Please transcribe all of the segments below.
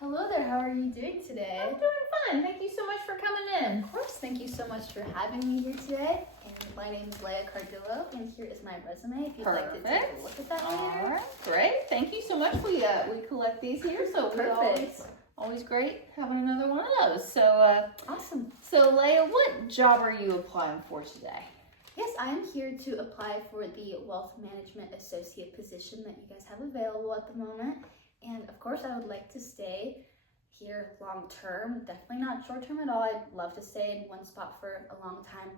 Hello there, how are you doing today? I'm doing fine. Thank you so much for coming in. Of course, thank you so much for having me here today. And my name is Leah Cardillo, and here is my resume if you'd like to take a look at that later. All right, great. Thank you so much. We collect these here, so Perfect. always great having another one of those. So Awesome. so Leah, what job are you applying for today? Yes, I am here to apply for the Wealth Management Associate position that you guys have available at the moment. And of course, I would like to stay here long term, definitely not short term at all. I'd love to stay in one spot for a long time,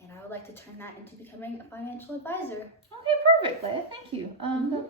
and I would like to turn that into becoming a financial advisor. Okay, perfect, Leah. Thank you.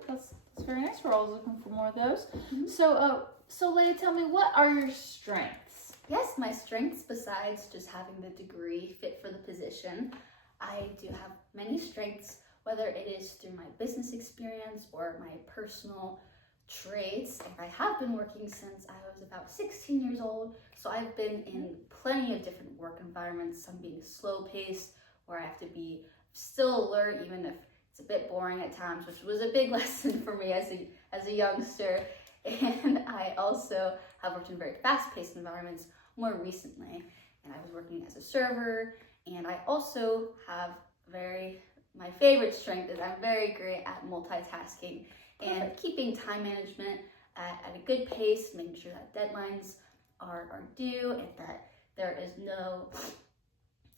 That's very nice. We're always looking for more of those. So Leah, tell me, what are your strengths? Yes, my strengths, besides just having the degree fit for the position, I do have many strengths, whether it is through my business experience or my personal traits. And I have been working since I was about 16 years old, so I've been in plenty of different work environments, some being slow paced, where I have to be still alert even if it's a bit boring at times, which was a big lesson for me as a youngster. And I also have worked in very fast paced environments more recently, and I was working as a server. And I also have my favorite strength is I'm very great at multitasking and keeping time management at a good pace, making sure that deadlines are due and that there is no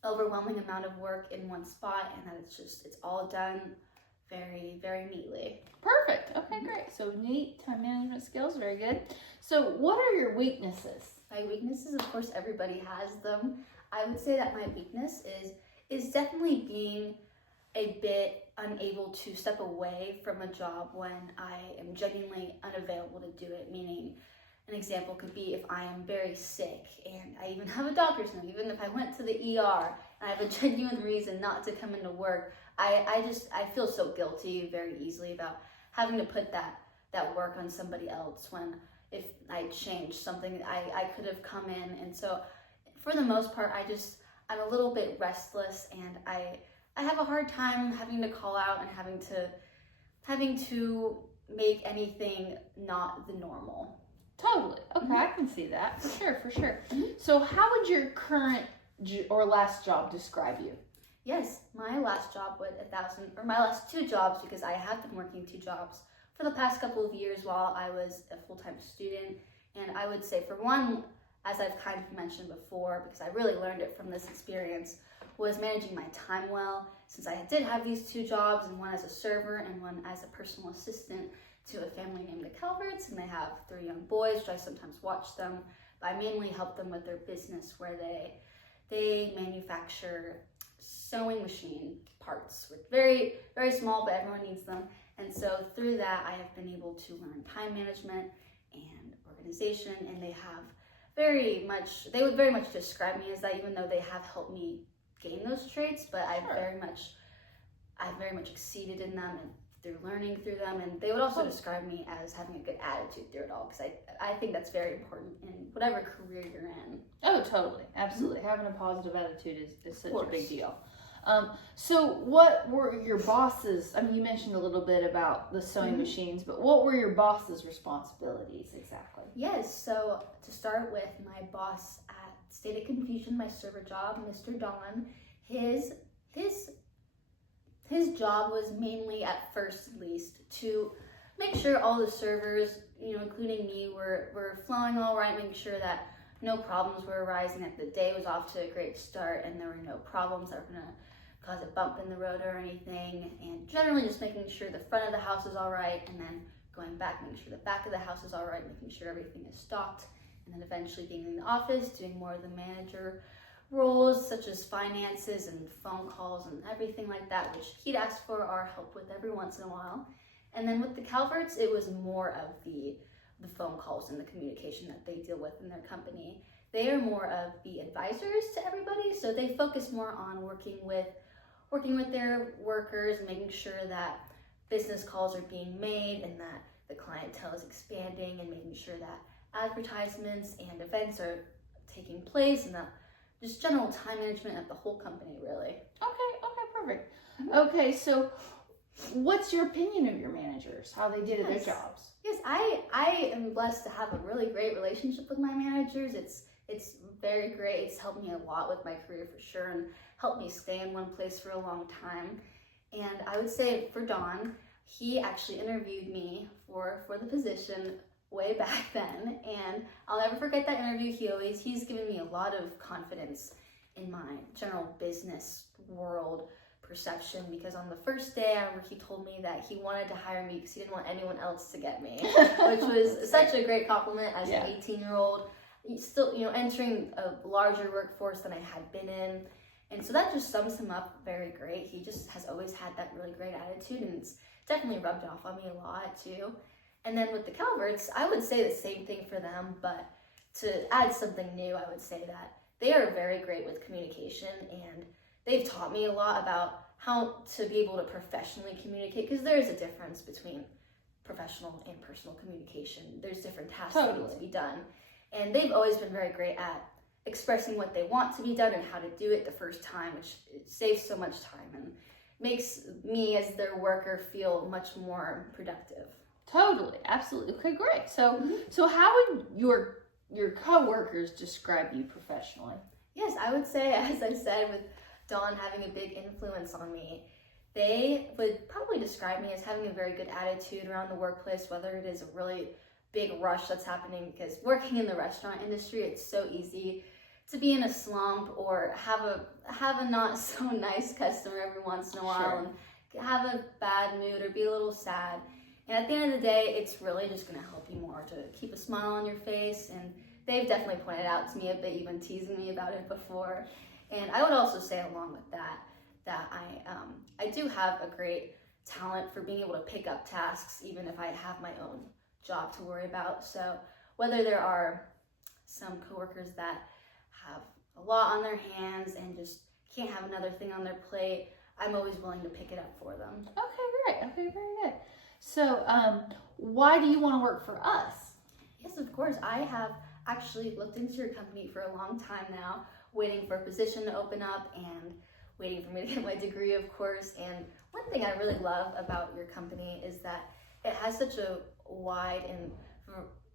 overwhelming amount of work in one spot, and that it's all done very, very neatly. Perfect. Okay, great. So neat time management skills, very good. So what are your weaknesses? My weaknesses, of course, everybody has them. I would say that my weakness is definitely being a bit unable to step away from a job when I am genuinely unavailable to do it. Meaning, an example could be if I am very sick and I even have a doctor's note, even if I went to the ER and I have a genuine reason not to come into work, I feel so guilty very easily about having to put that work on somebody else when if I changed something I could have come in. And so for the most part, I'm a little bit restless, and I have a hard time having to call out and having to make anything not the normal. Totally. Okay, I can see that for sure. So how would your current or last job describe you? Yes, my last job was my last two jobs, because I have been working two jobs for the past couple of years while I was a full-time student. And I would say, for one, as I've kind of mentioned before, because I really learned it from this experience, was managing my time well, since I did have these two jobs, and one as a server and one as a personal assistant to a family named the Calverts, and they have 3 young boys, which I sometimes watch them, but I mainly help them with their business where they manufacture sewing machine parts, with very, very small, but everyone needs them. And so through that, I have been able to learn time management and organization, and they would very much describe me as that, even though they have helped me gain those traits, but I've very much exceeded in them and through learning through them. And they would also describe me as having a good attitude through it all, because I think that's very important in whatever career you're in. Oh, totally. Absolutely. Having a positive attitude is such a big deal. So what were your bosses? I mean, you mentioned a little bit about the sewing machines, but what were your boss's responsibilities exactly? Yes, so to start with, my boss at State of Confusion, my server job, Mr. Don, his job was mainly, at first at least, to make sure all the servers, including me, were flowing all right, making sure that no problems were arising, that the day was off to a great start and there were no problems that were going to cause a bump in the road or anything, and generally just making sure the front of the house is all right, and then going back, making sure the back of the house is all right, making sure everything is stocked, and then eventually being in the office, doing more of the manager roles, such as finances and phone calls and everything like that, which he'd ask for our help with every once in a while. And then with the Calverts, it was more of the phone calls and the communication that they deal with in their company. They are more of the advisors to everybody, so they focus more on working with their workers and making sure that business calls are being made and that the clientele is expanding, and making sure that advertisements and events are taking place, and just general time management of the whole company, really. Okay, perfect. Okay, so what's your opinion of your managers, how they did at their jobs? Yes, I am blessed to have a really great relationship with my managers. It's very great. It's helped me a lot with my career for sure, and helped me stay in one place for a long time. And I would say for Don, he actually interviewed me for the position way back then, and I'll never forget that interview. He's given me a lot of confidence in my general business world perception, because on the first day I remember he told me that he wanted to hire me because he didn't want anyone else to get me, which was such a great compliment as an 18-year-old, still entering a larger workforce than I had been in. And so that just sums him up very great. He just has always had that really great attitude, and it's definitely rubbed off on me a lot too. And then with the Calverts, I would say the same thing for them, but to add something new, I would say that they are very great with communication, and they've taught me a lot about how to be able to professionally communicate, because there is a difference between professional and personal communication. There's different tasks that need to be done. And they've always been very great at expressing what they want to be done and how to do it the first time, which saves so much time and makes me as their worker feel much more productive. Totally, absolutely. Okay, great. So so how would your coworkers describe you professionally? Yes, I would say, as I said, with Dawn having a big influence on me, they would probably describe me as having a very good attitude around the workplace, whether it is a really big rush that's happening, because working in the restaurant industry, it's so easy to be in a slump or have a not so nice customer every once in a while, and have a bad mood or be a little sad. And at the end of the day, it's really just going to help you more to keep a smile on your face. And they've definitely pointed out to me a bit, even teasing me about it before. And I would also say along with that I do have a great talent for being able to pick up tasks, even if I have my own job to worry about. So whether there are some coworkers that have a lot on their hands and just can't have another thing on their plate, I'm always willing to pick it up for them. Okay, great. Okay, very good. So, why do you want to work for us? Yes, of course. I have actually looked into your company for a long time now, waiting for a position to open up and waiting for me to get my degree, of course. And one thing I really love about your company is that it has such a wide and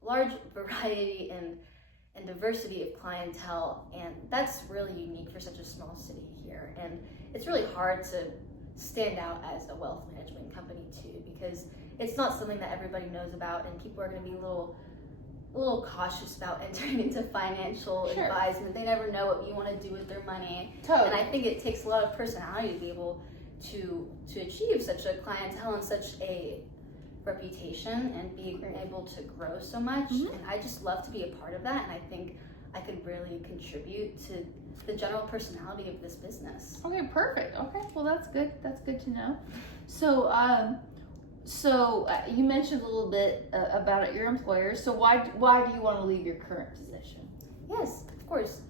large variety and diversity of clientele, and that's really unique for such a small city here. And it's really hard to stand out as a wealth management company too, because it's not something that everybody knows about, and people are going to be a little cautious about entering into financial advisement. They never know what you want to do with their money. Totally. And I think it takes a lot of personality to be able to achieve such a clientele and such a reputation and be able to grow so much. And I just love to be a part of that, and I think I could really contribute to the general personality of this business. Okay, perfect. Okay, well that's good. That's good to know. So, you mentioned a little bit about your employer. So why do you want to leave your current position? Yes, of course.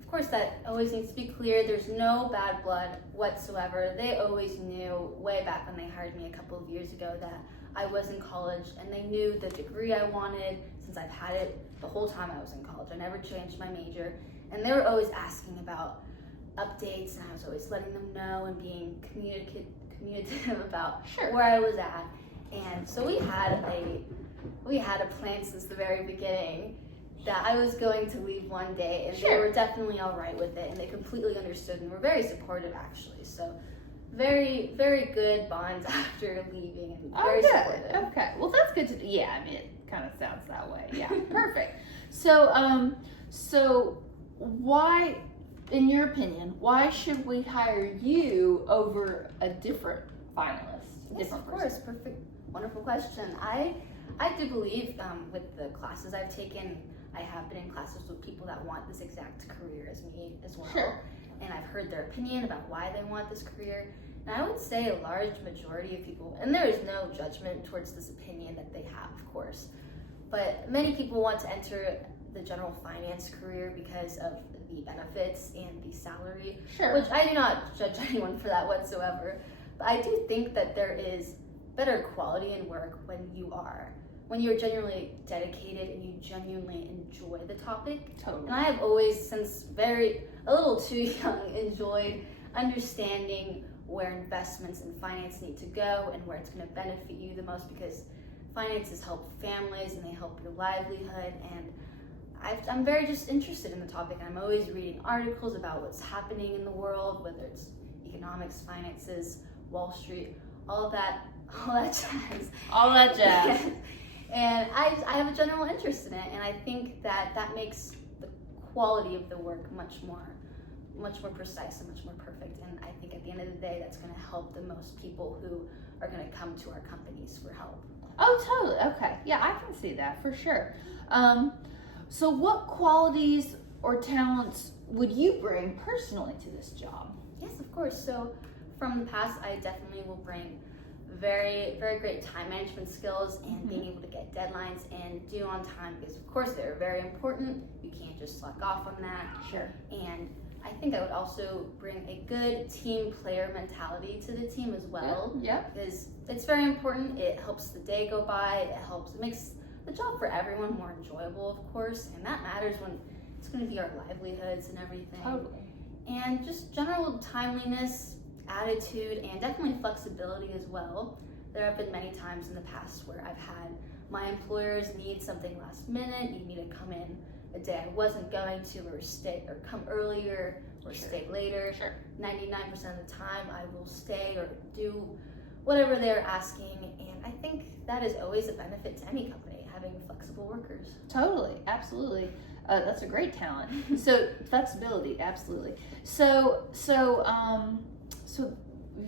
Of course, that always needs to be clear. There's no bad blood whatsoever. They always knew way back when they hired me a couple of years ago that I was in college, and they knew the degree I wanted since I've had it the whole time I was in college. I never changed my major, and they were always asking about updates, and I was always letting them know and being communicative about where I was at. And so we had a plan since the very beginning that I was going to leave one day, and they were definitely all right with it, and they completely understood and were very supportive actually. So very, very good bonds after leaving, and very supportive. Okay, well that's good to. Yeah, I mean it kind of sounds that way. Yeah, perfect. So, so why, in your opinion, why should we hire you over a different finalist? Yes, of course. Perfect, wonderful question. I do believe with the classes I've taken, I have been in classes with people that want this exact career as me as well. Sure. And I've heard their opinion about why they want this career. And I would say a large majority of people, and there is no judgment towards this opinion that they have, of course, but many people want to enter the general finance career because of the benefits and the salary, which I do not judge anyone for that whatsoever. But I do think that there is better quality in work when you're genuinely dedicated and you genuinely enjoy the topic. Totally. And I have always, since a little too young, enjoyed understanding where investments and finance need to go and where it's going to benefit you the most, because finances help families and they help your livelihood. And I'm very just interested in the topic. I'm always reading articles about what's happening in the world, whether it's economics, finances, Wall Street, all that jazz. All that jazz. And I have a general interest in it, and I think that makes the quality of the work much more precise and much more perfect. And I think at the end of the day, that's going to help the most people who are going to come to our companies for help. Oh, totally. Okay. Yeah, I can see that for sure. So what qualities or talents would you bring personally to this job? Yes, of course. So from the past, I definitely will bring very, very great time management skills and being able to get deadlines and due on time, because of course they're very important. You can't just slack off on that. Sure. And I think I would also bring a good team player mentality to the team as well. Yeah. Because it's very important. It helps the day go by. It makes the job for everyone more enjoyable, of course, and that matters when it's going to be our livelihoods and everything. Totally. And just general timeliness, attitude, and definitely flexibility as well. There have been many times in the past where I've had my employers need something last minute, need me to come in a day I wasn't going to, or come earlier, or stay later. Sure. 99% of the time I will stay or do whatever they're asking, and I think that is always a benefit to any company, having flexible workers. Totally, absolutely. That's a great talent. So flexibility, absolutely. So you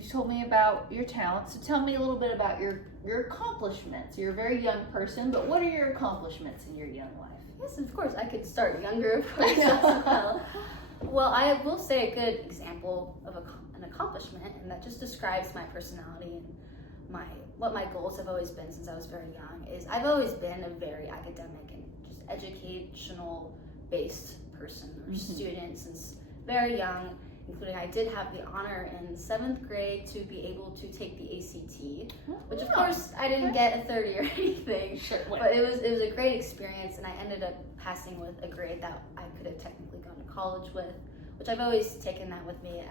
told me about your talents. So tell me a little bit about your accomplishments. You're a very young person, but what are your accomplishments in your young life? Yes, of course. I could start younger, of course, as well. Well, I will say a good example of an accomplishment, and that just describes my personality and what my goals have always been since I was very young, is I've always been a very academic and just educational-based person or student since very young, including I did have the honor in 7th grade to be able to take the ACT, which of course I didn't get a 30 or anything, but it was a great experience, and I ended up passing with a grade that I could have technically gone to college with, which I've always taken that with me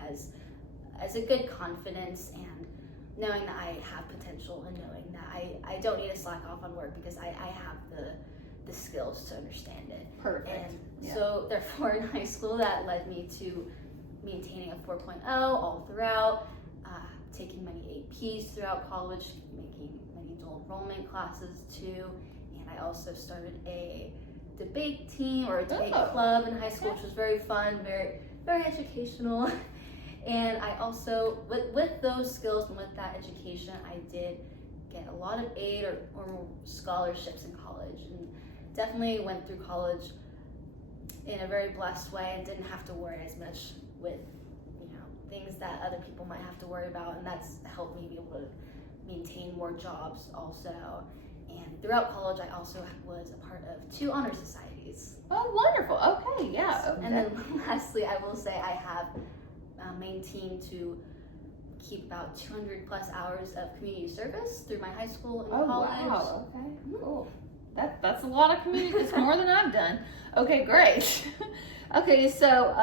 as a good confidence, and knowing that I have potential and knowing that I don't need to slack off on work because I have the skills to understand it. Perfect. And so therefore in high school that led me to maintaining a 4.0 all throughout, taking many APs throughout college, making many dual enrollment classes too, and I also started a debate team or a debate club in high school, which was very fun, very, very educational. And I also, with those skills and with that education, I did get a lot of aid or scholarships in college, and definitely went through college in a very blessed way and didn't have to worry as much with things that other people might have to worry about, and that's helped me be able to maintain more jobs also. And throughout college I also was a part of 2 honor societies. Oh, wonderful. Okay, yeah. Yes. And then lastly, I will say I have maintained to keep about 200 plus hours of community service through my high school and college. Oh, wow. Okay, cool. That's a lot of community. It's more than I've done. Okay, great. Okay, so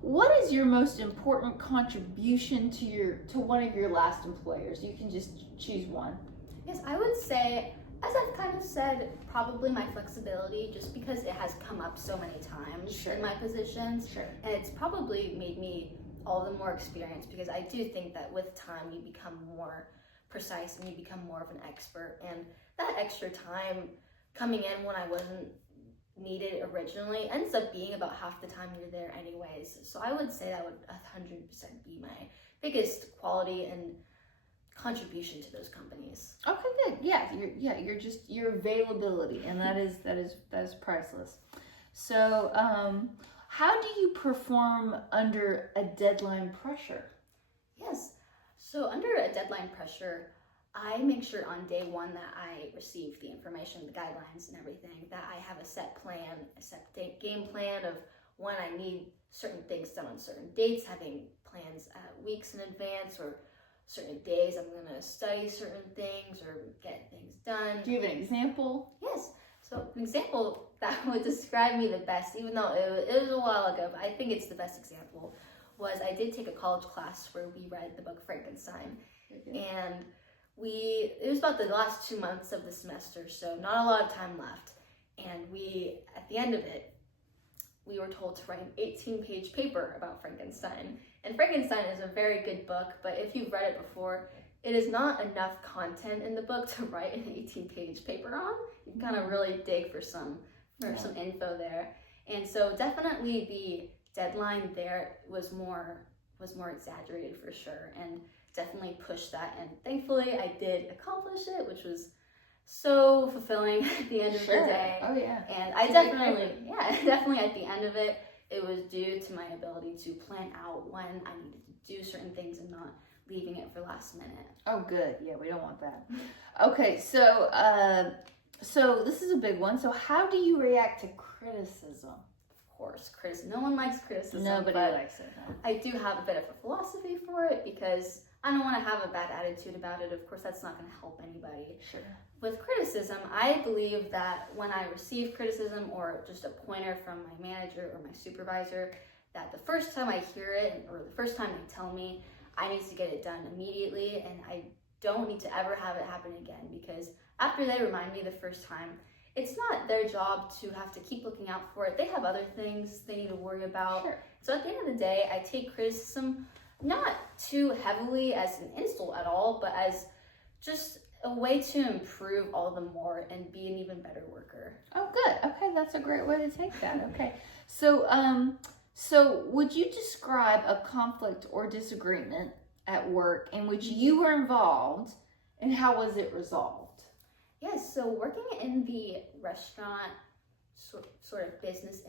what is your most important contribution to one of your last employers? You can just choose one. Yes, I would say, as I've kind of said, probably my flexibility, just because it has come up so many times in my positions. Sure. And it's probably made me all the more experienced, because I do think that with time you become more precise and you become more of an expert. And that extra time coming in when I wasn't needed originally ends up being about half the time you're there anyways. So I would say that would 100% be my biggest quality and contribution to those companies. Okay, good. Yeah, your availability, and that is priceless. So, how do you perform under a deadline pressure? Yes. So under a deadline pressure, I make sure on day one that I receive the information, the guidelines and everything, that I have a set plan, a set game plan of when I need certain things done on certain dates, having plans weeks in advance, or certain days I'm going to study certain things or get things done. Do you have an example? Yes. So an example that would describe me the best, even though it was a while ago, but I think it's the best example, was I did take a college class where we read the book Frankenstein, and it was about the last 2 months of the semester, so not a lot of time left. And at the end of it, we were told to write an 18-page paper about Frankenstein. And Frankenstein is a very good book, but if you've read it before, it is not enough content in the book to write an 18-page paper on. You can kind of really dig for some info there. And so definitely the deadline there was more exaggerated for sure, and definitely pushed that. And thankfully I did accomplish it, which was so fulfilling at the end of the day. Oh yeah. And I definitely at the end of it, it was due to my ability to plan out when I needed to do certain things and not leaving it for last minute. Oh, good. Yeah, we don't want that. Okay, so this is a big one. So how do you react to criticism? Of course, criticism. No one likes criticism. Nobody likes it. No. I do have a bit of a philosophy for it because I don't want to have a bad attitude about it. Of course, that's not going to help anybody. Sure. With criticism, I believe that when I receive criticism or just a pointer from my manager or my supervisor, that the first time I hear it or the first time they tell me, I need to get it done immediately, and I don't need to ever have it happen again, because after they remind me the first time, it's not their job to have to keep looking out for it. They have other things they need to worry about. Sure. So at the end of the day, I take criticism not too heavily as an insult at all, but as just a way to improve all the more and be an even better worker. Oh, good. Okay, that's a great way to take that. Okay. So, so would you describe a conflict or disagreement at work in which you were involved, and how was it resolved? Yes, so working in the restaurant sort of business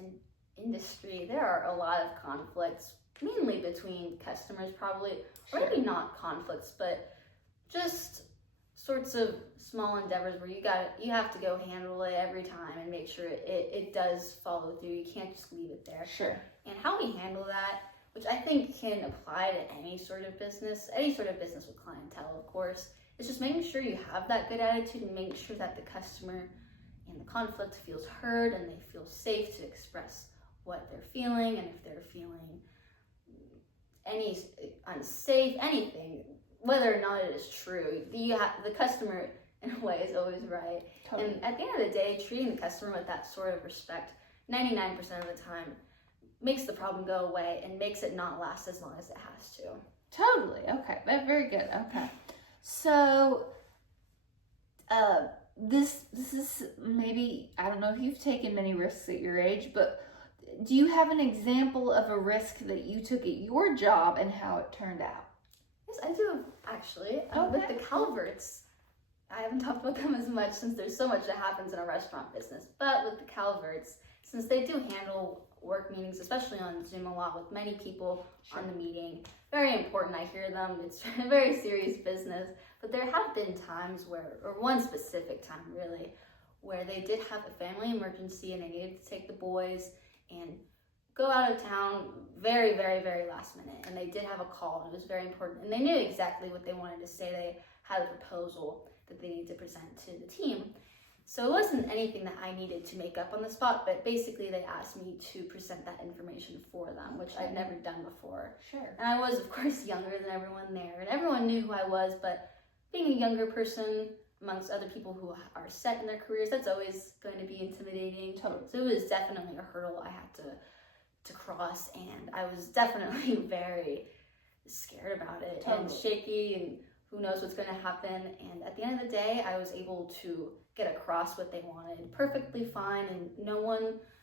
industry, there are a lot of conflicts, mainly between customers probably, or maybe not conflicts, but just sorts of small endeavors where you have to go handle it every time and make sure it does follow through. You can't just leave it there. Sure. And how we handle that, which I think can apply to any sort of business with clientele, of course, is just making sure you have that good attitude and making sure that the customer in the conflict feels heard and they feel safe to express what they're feeling, and if they're feeling any unsafe, anything, whether or not it is true, the customer in a way is always right. Totally. And at the end of the day, treating the customer with that sort of respect 99% of the time makes the problem go away and makes it not last as long as it has to. Totally. Okay. Very good. Okay. So, this is maybe, I don't know if you've taken many risks at your age, but do you have an example of a risk that you took at your job and how it turned out? Yes, I do, actually. Okay. With the Calverts, I haven't talked about them as much since there's so much that happens in a restaurant business. But with the Calverts, since they do handle work meetings, especially on Zoom a lot with many people on the meeting, very important. I hear them. It's a very serious business. But there have been times or one specific time really, where they did have a family emergency and they needed to take the boys and go out of town very, very, very last minute. And they did have a call, and it was very important. And they knew exactly what they wanted to say. They had a proposal that they needed to present to the team. So it wasn't anything that I needed to make up on the spot, but basically they asked me to present that information for them, which I'd never done before. Sure. And I was, of course, younger than everyone there, and everyone knew who I was, but being a younger person amongst other people who are set in their careers, that's always going to be intimidating. Totally. So it was definitely a hurdle I had to cross, and I was definitely very scared about it. Totally. And shaky, and who knows what's going to happen. And at the end of the day, I was able to get across what they wanted perfectly fine, and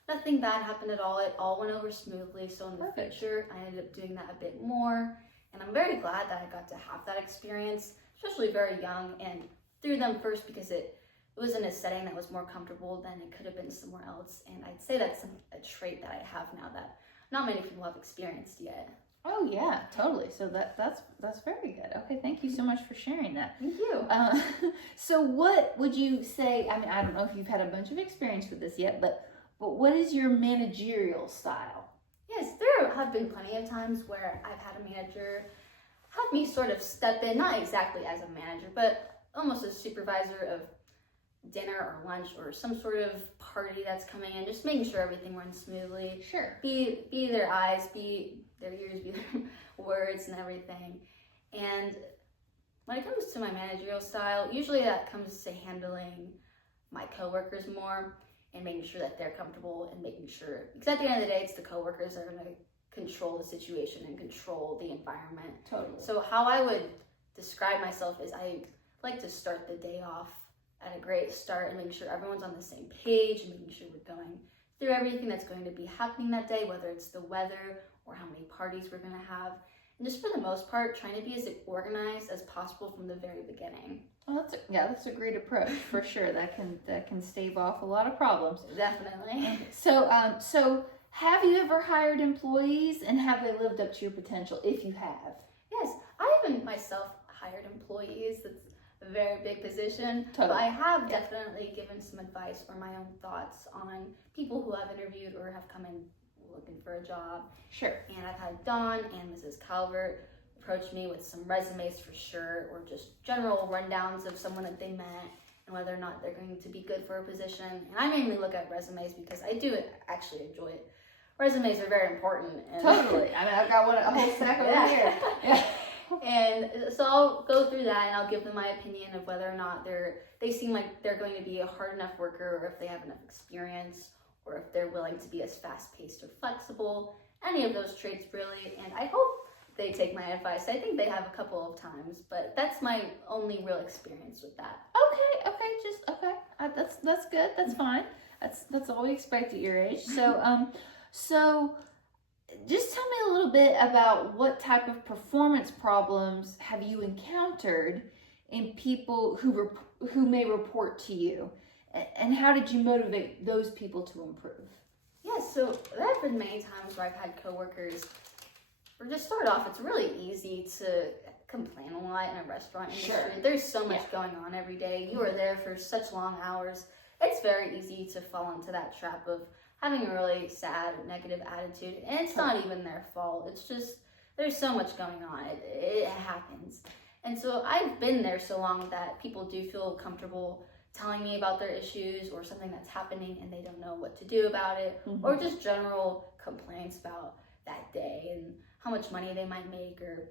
nothing bad happened at all. It all went over smoothly. So in the future, I ended up doing that a bit more, and I'm very glad that I got to have that experience, especially very young, and through them first, because it was in a setting that was more comfortable than it could have been somewhere else. And I'd say that's a trait that I have now that not many people have experienced yet. Oh yeah, totally. So that's very good. Okay, thank you so much for sharing that. Thank you. So what would you say? I mean, I don't know if you've had a bunch of experience with this yet, but what is your managerial style? Yes, there have been plenty of times where I've had a manager have me sort of step in, not exactly as a manager, but almost as a supervisor of dinner or lunch or some sort of party that's coming in, just making sure everything runs smoothly. Sure. Be their eyes, be their ears, be their words and everything. And when it comes to my managerial style, usually that comes to handling my coworkers more and making sure that they're comfortable and making sure, because at the end of the day, it's the coworkers that are going to control the situation and control the environment. Totally. So how I would describe myself is I like to start the day off at a great start and making sure everyone's on the same page and making sure we're going through everything that's going to be happening that day, whether it's the weather or how many parties we're going to have. And just for the most part, trying to be as organized as possible from the very beginning. Well, that's a great approach for sure. That can stave off a lot of problems. Definitely. So have you ever hired employees, and have they lived up to your potential? If you have, Yes, I haven't myself hired employees. That's a very big position. Totally. But I have definitely given some advice or my own thoughts on people who I've interviewed or have come in looking for a job. Sure. And I've had Dawn and Mrs. Calvert approach me with some resumes for sure, or just general rundowns of someone that they met and whether or not they're going to be good for a position. And I mainly look at resumes because I do actually enjoy it. Resumes are very important. And Totally. I mean, I've got a whole stack over here. Yeah. And so I'll go through that and I'll give them my opinion of whether or not they seem like they're going to be a hard enough worker, or if they have enough experience, or if they're willing to be as fast-paced or flexible. Any of those traits really. And I hope they take my advice. I think they have a couple of times, but that's my only real experience with that. Okay. That's good. That's fine. That's all we expect at your age. So just tell me a little bit about what type of performance problems have you encountered in people who may report to you, and how did you motivate those people to improve? Yes, so there have been many times where I've had coworkers. Or just start off, it's really easy to complain a lot in a restaurant industry. Sure. There's so much going on every day. You are there for such long hours. It's very easy to fall into that trap of having a really sad, negative attitude. And it's not even their fault. It's just, there's so much going on. It happens. And so I've been there so long that people do feel comfortable telling me about their issues or something that's happening and they don't know what to do about it, or just general complaints about that day and how much money they might make, or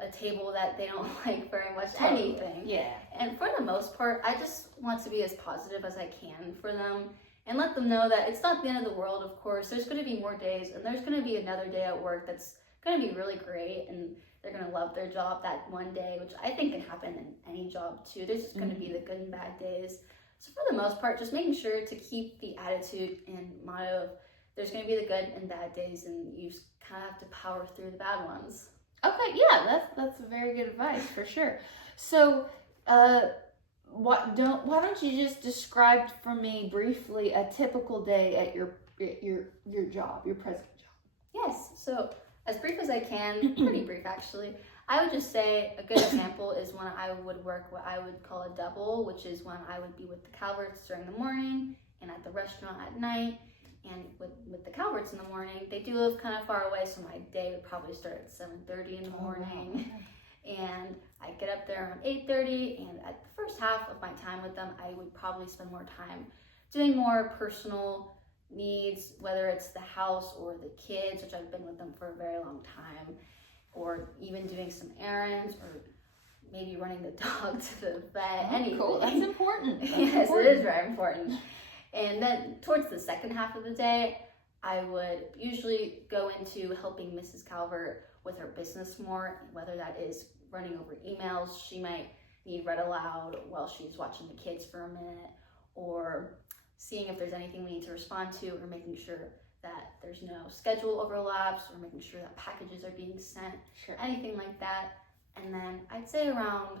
a table that they don't like very much, anything. Yeah. And for the most part, I just want to be as positive as I can for them and let them know that it's not the end of the world, of course. There's going to be more days, and there's going to be another day at work that's going to be really great, and they're going to love their job that one day, which I think can happen in any job too. There's just going to be the good and bad days. So for the most part, just making sure to keep the attitude and motto of there's going to be the good and bad days, and you just kind of have to power through the bad ones. Okay, yeah, that's very good advice for sure. So, why don't you just describe for me briefly a typical day at your job, your present job? Yes, so as brief as I can, pretty brief actually. I would just say a good example is when I would work what I would call a double, which is when I would be with the Calverts during the morning and at the restaurant at night. And with the Calverts in the morning, they do live kind of far away, so my day would probably start at 7:30 in the morning. And I get up there around 8:30, and at the first half of my time with them, I would probably spend more time doing more personal needs, whether it's the house or the kids, which I've been with them for a very long time, or even doing some errands, or maybe running the dog to the vet, anything. Cool, that's important. Yes, it is very important. And then towards the second half of the day, I would usually go into helping Mrs. Calvert with her business more, whether that is running over emails she might need read aloud while she's watching the kids for a minute, or seeing if there's anything we need to respond to, or making sure that there's no schedule overlaps, or making sure that packages are being sent, anything like that. And then I'd say on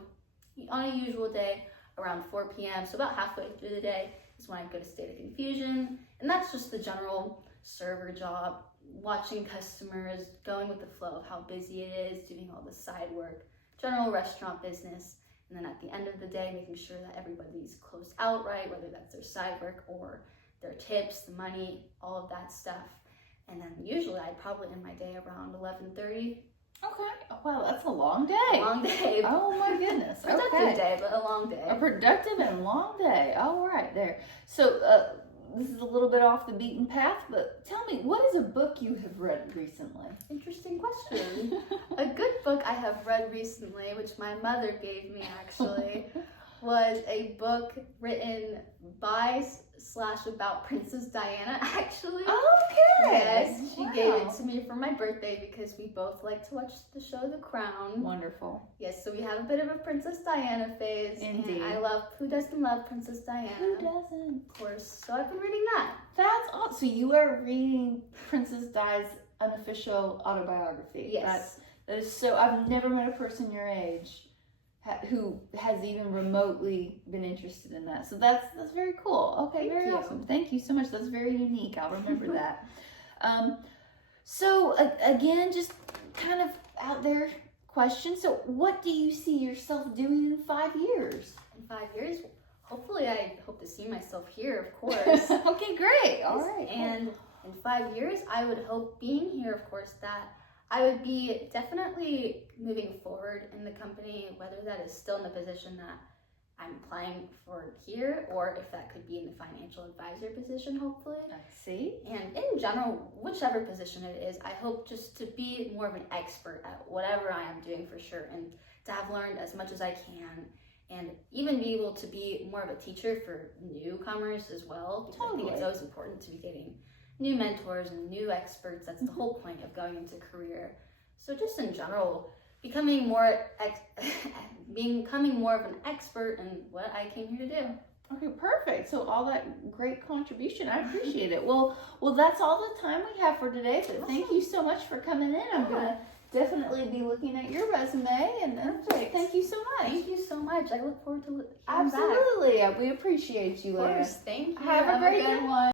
a usual day, around 4 p.m., so about halfway through the day, is when I go to State of Confusion. And that's just the general server job, watching customers, going with the flow of how busy it is, doing all the side work, general restaurant business. And then at the end of the day, making sure that everybody's closed out right, whether that's their side work or their tips, the money, all of that stuff. And then usually I'd probably end my day around 11:30. Okay. Oh, wow, that's a long day. Long day. Oh my goodness. Productive Okay. day, but a long day. A productive and long day. All right, there. So this is a little bit off the beaten path, but tell me, what is a book you have read recently? Interesting question. A good book I have read recently, which my mother gave me actually, was a book written by / about Princess Diana actually. Okay. Yes, she gave it Wow. to me for my birthday because we both like to watch the show The Crown. Wonderful. Yes, so we have a bit of a Princess Diana phase. Indeed. And who doesn't love Princess Diana? Who doesn't? Of course. So I've been reading that. That's awesome. So you are reading Princess Di's unofficial autobiography. Yes. That is so. I've never met a person your age who has even remotely been interested in that. So that's very cool. Okay, Thank very you. awesome. Thank you so much. That's very unique. I'll remember that. So again, just kind of out there question. So what do you see yourself doing in 5 years? In 5 years, hopefully I hope to see myself here, of course. Okay, great. All right. And in 5 years, I would hope being here, of course, that I would be definitely moving forward in the company, whether that is still in the position that I'm applying for here, or if that could be in the financial advisor position, hopefully. I see. And in general, whichever position it is, I hope just to be more of an expert at whatever I am doing for sure, and to have learned as much as I can, and even be able to be more of a teacher for newcomers as well, because I think it's Totally. always important to be getting new mentors and new experts. That's the whole point of going into career. So just in general, becoming more of an expert in what I came here to do. Okay, perfect. So all that great contribution, I appreciate it. Well, that's all the time we have for today. But thank you so much for coming in. I'm gonna definitely be looking at your resume, and Perfect. thank you so much. Thank you so much. I look forward to hearing back. Absolutely, we appreciate you, Of Leah. course. Thank you. Have a great good day.